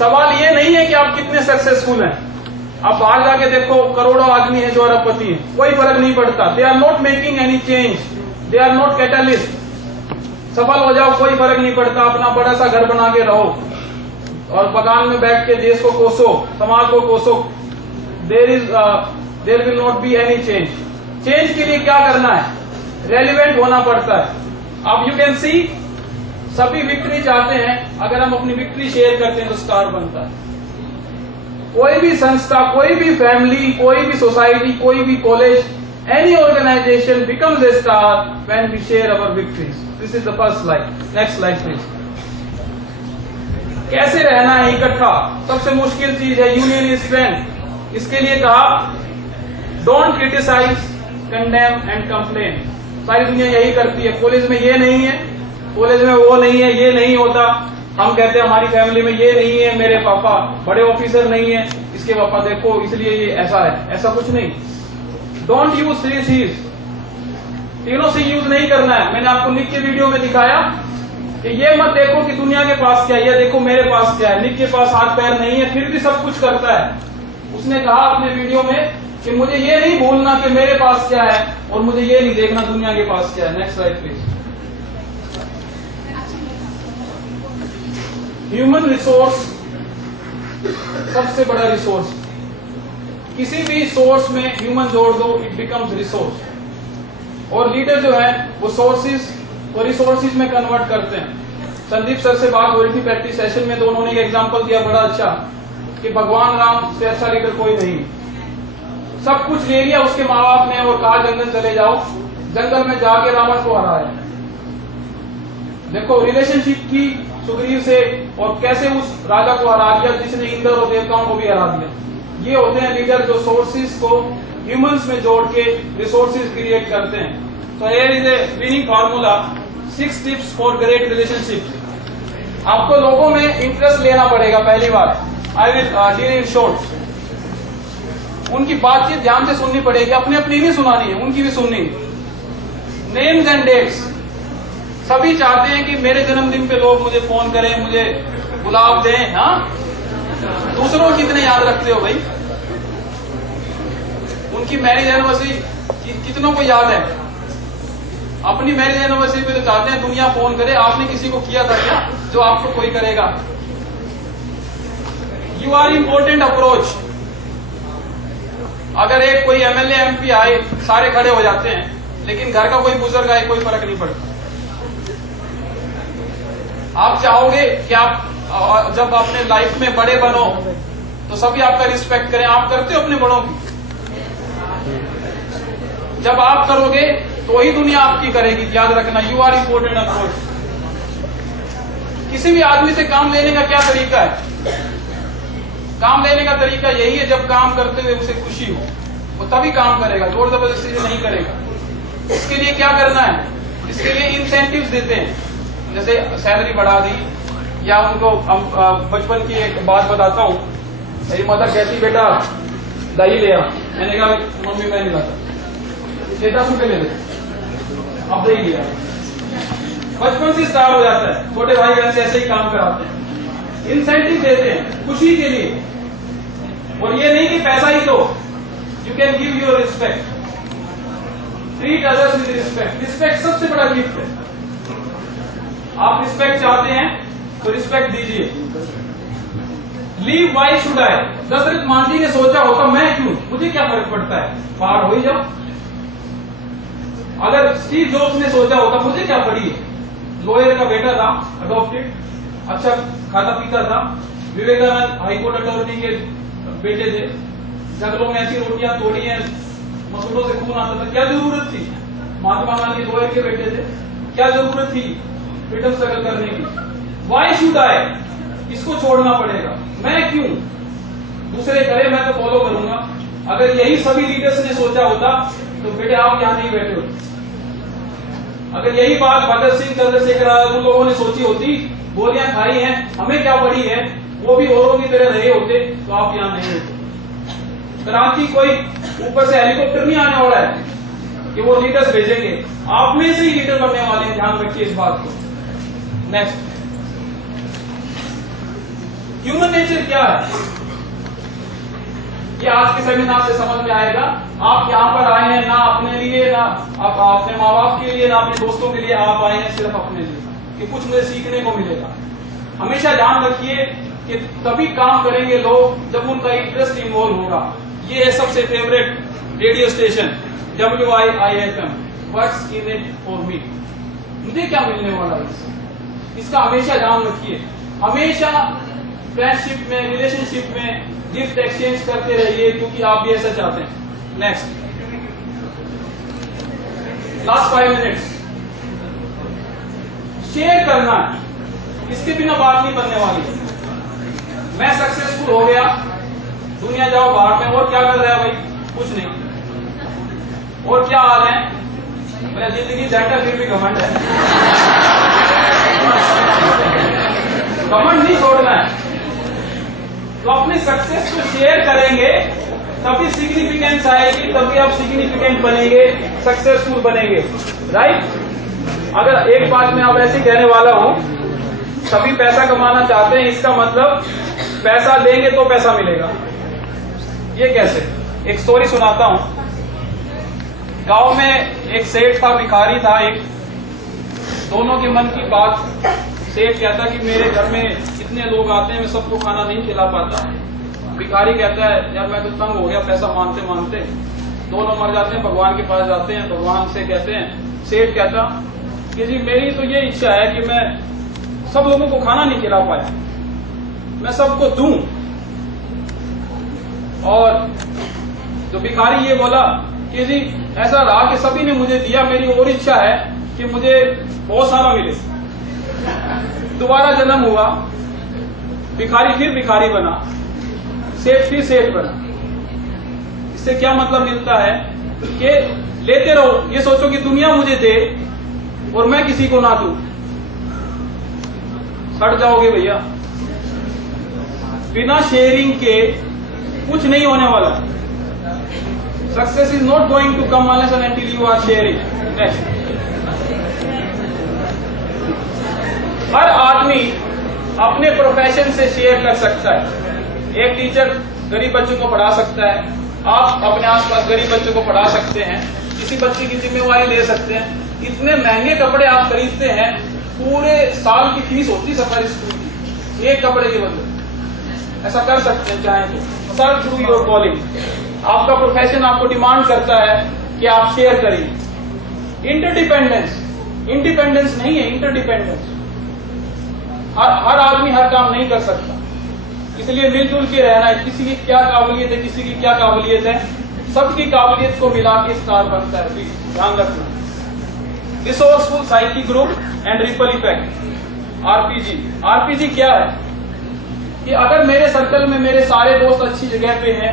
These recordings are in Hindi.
सवाल ये नहीं है कि आप कितने सक्सेसफुल हैं। आप बाहर जाके देखो, करोड़ों आदमी है जो अरबपति है, कोई फर्क नहीं पड़ता। They are not making any change, they are not catalyst. सफल हो जाओ, कोई फर्क नहीं पड़ता, अपना बड़ा सा घर बना के रहो और बगान में बैठ के देश को कोसो, समाज को कोसो। There will not be any change. Change के लिए क्या करना है? रेलिवेंट होना पड़ता है। अब यू कैन सी, सभी विक्ट्री चाहते हैं, अगर हम अपनी विक्ट्री शेयर करते हैं तो स्टार बनता है। कोई भी संस्था, कोई भी फैमिली, कोई भी सोसाइटी, कोई भी college, any organization becomes a star when we share our victories. This is the first slide. Next slide please. कैसे रहना है इकट्ठा? सबसे मुश्किल चीज है यूनियन इज स्ट्रेंथ। इसके लिए कहा don't criticise, condemn and complain. सारी दुनिया यही करती है। कॉलेज में ये नहीं है, कॉलेज में वो नहीं है, ये नहीं होता। हम कहते हैं हमारी फैमिली में ये नहीं है, मेरे पापा बड़े ऑफिसर नहीं है, इसके पापा देखो इसलिए ये ऐसा है। ऐसा कुछ नहीं। Don't use 3 C's। तीनों सी यूज नहीं करना है। मैंने आपको निक के वीडियो में दिखाया कि ये मत देखो कि दुनिया के पास क्या है, ये देखो मेरे पास क्या है। निक के पास हाथ पैर नहीं है, फिर भी सब कुछ करता है। उसने कहा अपने वीडियो में कि मुझे ये नहीं भूलना कि मेरे पास क्या है और मुझे ये नहीं देखना दुनिया के पास क्या है। Next slide please. Human resource सबसे बड़ा रिसोर्स। किसी भी सोर्स में ह्यूमन जोड़ दो, इट बिकम्स रिसोर्स। और लीडर जो है वो सोर्सेज और रिसोर्सेज में कन्वर्ट करते हैं। संदीप सर से बात हो रही थी प्रैक्टिस सेशन में, तो उन्होंने एक एग्जांपल दिया बड़ा अच्छा कि भगवान राम से अच्छा लीडर कोई नहीं। सब कुछ ले लिया उसके माँ बाप ने और कहा जंगल चले जाओ। जंगल में जाके रावण को हराया। देखो रिलेशनशिप की सुग्रीव से, और कैसे उस राजा को हरा दिया जिसने इंद्र और देवताओं को भी हरा दिया। ये होते हैं लीडर जो सोर्सेज को ह्यूमंस में जोड़ के रिसोर्सेज क्रिएट करते हैं। तो here is a winning formula, 6 tips for great relationship. आपको लोगों में इंटरेस्ट लेना पड़ेगा पहली बार। I will deal in short. उनकी बातचीत ध्यान से सुननी पड़ेगी, अपनी अपनी नहीं सुनानी है, उनकी भी सुननी। Names and dates. सभी चाहते हैं कि मेरे जन्मदिन पे लोग मुझे फोन करें, मुझे गुलाब दें। हाँ, दूसरों की कितने याद रखते हो भाई? उनकी मैरिज एनिवर्सरी कितनों को याद है? अपनी मैरिज एनिवर्सरी पे तो चाहते हैं दुनिया फोन करे, आपने किसी को किया था क्या जो आपको कोई करेगा? You are important approach. अगर एक कोई एमएलए एमपी आए, सारे खड़े हो जाते हैं, लेकिन घर का कोई बुजुर्ग आए, कोई फर्क नहीं पड़ता। आप चाहोगे कि आप जब अपने लाइफ में बड़े बनो तो सभी आपका रिस्पेक्ट करें। आप करते हो अपने बड़ों की? जब आप करोगे तो ही दुनिया आपकी करेगी। याद रखना, यू आर इम्पोर्टेंट अप्रोच। किसी भी आदमी से काम लेने का क्या तरीका है? काम लेने का तरीका यही है, जब काम करते हुए उसे खुशी हो, वो तभी काम करेगा, जोर जबरदस्ती से नहीं करेगा। इसके लिए क्या करना है? इसके लिए इंसेंटिव्स देते हैं, जैसे सैलरी बढ़ा दी, या उनको बचपन की एक बात बताता हूँ। मेरी मदर कहती बेटा दही ले आ। मैंने कहा मम्मी मैं नहीं लाता। 10 रुपए ले ले, अब दही लिया। बचपन से स्टार्ट हो जाता है। छोटे भाई बहन से ऐसे ही काम कराते हैं, इंसेंटिव देते हैं खुशी के लिए। और ये नहीं कि पैसा ही दो, you can give your respect. Treat others with respect. Respect सबसे बड़ा गिफ्ट है। आप रिस्पेक्ट चाहते हैं तो रिस्पेक्ट दीजिए। Leave why should I. Dashrath Maan ji ने सोचा होता मैं क्यों, मुझे क्या फर्क पड़ता है, बाहर हो ही जाओ। अगर स्टीव जॉब्स ने सोचा होता मुझे क्या पड़ी है, लॉयर का बेटा था, अडॉप्टेड, अच्छा खाता पीता था। विवेकानंद हाईकोर्ट अटॉर्नी के बेटे थे, जंगलों में ऐसी रोटियां तोड़ी हैं, मसूलों से खून आता था, क्या जरूरत थी? महात्मा गांधी लॉयर के बेटे थे, क्या जरूरत थी फ्रीडम स्ट्रगल करने की? वाई शुड आई, इसको छोड़ना पड़ेगा। मैं क्यों, दूसरे करे मैं तो फॉलो करूंगा। अगर यही सभी लीडर्स ने सोचा होता तो बेटे आप यहां नहीं बैठे होते। अगर यही बात भगत सिंह, चंद्रशेखर आजाद उन लोगों ने सोची होती, गोलियां खाई हैं, हमें क्या पड़ी है, वो भी औरों की तरह रहे होते, तो आप यहां नहीं होते। क्रांति कोई ऊपर से हेलीकॉप्टर नहीं आने वाला है कि वो लीडर्स भेजेंगे, आप में से ही लीडर बनने वाले हैं। ध्यान रखिए इस बात को। नेक्स्ट, ह्यूमन नेचर क्या है, ये आज के सेमिनार से समझ में आएगा। आप यहाँ पर आए हैं ना अपने लिए, ना आप अपने माँ बाप के लिए, ना अपने दोस्तों के लिए, आप आए हैं सिर्फ अपने लिए कि कुछ मुझे सीखने को मिलेगा। हमेशा ध्यान रखिए कि तभी काम करेंगे लोग जब उनका इंटरेस्ट इन्वॉल्व होगा। ये है सबसे favourite radio station WIIFM, what's in it for me, मुझे क्या मिलने वाला है इसका हमेशा ध्यान रखिए। हमेशा फ्रेंडशिप में, रिलेशनशिप में गिफ्ट एक्सचेंज करते रहिए, क्योंकि आप भी ऐसा चाहते हैं। नेक्स्ट, लास्ट 5 मिनट्स शेयर करना है, इसके बिना बात नहीं बनने वाली। मैं सक्सेसफुल हो गया, दुनिया जाओ बाहर में, और क्या कर रहा है भाई, कुछ नहीं, और क्या हाल है, मेरा जिंदगी जाता फिर भी घमंड है। घमंड नहीं छोड़ना है, तो अपनी सक्सेस को शेयर करेंगे, तभी सिग्निफिकेंस आएगी, तभी आप सिग्निफिकेंट बनेंगे, सक्सेसफुल बनेंगे, राइट। अगर एक बात मैं आप ऐसे कहने वाला हूं, सभी पैसा कमाना चाहते हैं, इसका मतलब पैसा देंगे तो पैसा मिलेगा। ये कैसे, एक स्टोरी सुनाता हूं। गांव में एक सेठ था, भिखारी था एक, दोनों के मन की बात। सेठ कहता कि मेरे घर में इतने लोग आते हैं, मैं सबको खाना नहीं खिला पाता। भिखारी कहता है यार मैं तो तंग हो गया पैसा मांगते मांगते। दोनों मर जाते हैं, भगवान के पास जाते हैं, भगवान से कहते हैं। सेठ कहता कि जी मेरी तो ये इच्छा है कि मैं सब लोगों को खाना नहीं खिला पाया, मैं सबको दूं। और तो भिखारी ये बोला कि जी ऐसा रहा कि सभी ने मुझे दिया, मेरी और इच्छा है कि मुझे बहुत सारा मिले। दोबारा जन्म हुआ, भिखारी फिर भिखारी बना, सेठ फिर सेठ बना। इससे क्या मतलब मिलता है कि लेते रहो, ये सोचो कि दुनिया मुझे दे और मैं किसी को ना दूं, सड़ जाओगे भैया। बिना शेयरिंग के कुछ नहीं होने वाला। Success is not going to come unless and until you are sharing. Next, हर आदमी अपने प्रोफेशन से शेयर कर सकता है। एक टीचर गरीब बच्चों को पढ़ा सकता है, आप अपने आसपास गरीब बच्चों को पढ़ा सकते हैं, किसी बच्चे की जिम्मेवारी ले सकते हैं। इतने महंगे कपड़े आप खरीदते हैं, पूरे साल की फीस होती सरकारी स्कूल की एक कपड़े के बदले। ऐसा कर सकते हैं चाहे तो। सर्व थ्रू योर कॉलिंग, आपका प्रोफेशन आपको डिमांड करता है कि आप शेयर करिए। इंटरडिपेंडेंस, इंडिपेंडेंस नहीं है, इंटरडिपेंडेंस। हर आदमी हर काम नहीं कर सकता, इसलिए मिलजुल के रहना है। किसी की क्या काबिलियत है, किसी की क्या काबिलियत है, सबकी काबिलियत को मिला के स्टार बनता है, ध्यान रखना। Resourceful cycle group and ripple effect, RPG क्या है कि अगर मेरे सर्कल में मेरे सारे दोस्त अच्छी जगह पे हैं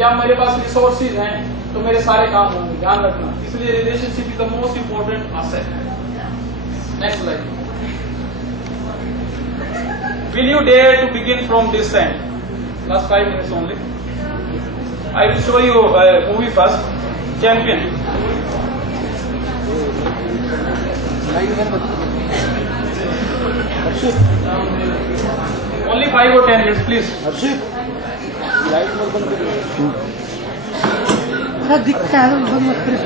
या मेरे पास रिसोर्सेज हैं तो मेरे सारे काम होंगे, ध्यान रखना। इसलिए relationship is the most important asset. Next slide. Will you dare to begin from this end? Last 5 minutes only. I will show you a movie first. Champion. Only 5 or 10 minutes, please. दिखता है बंद मत करो।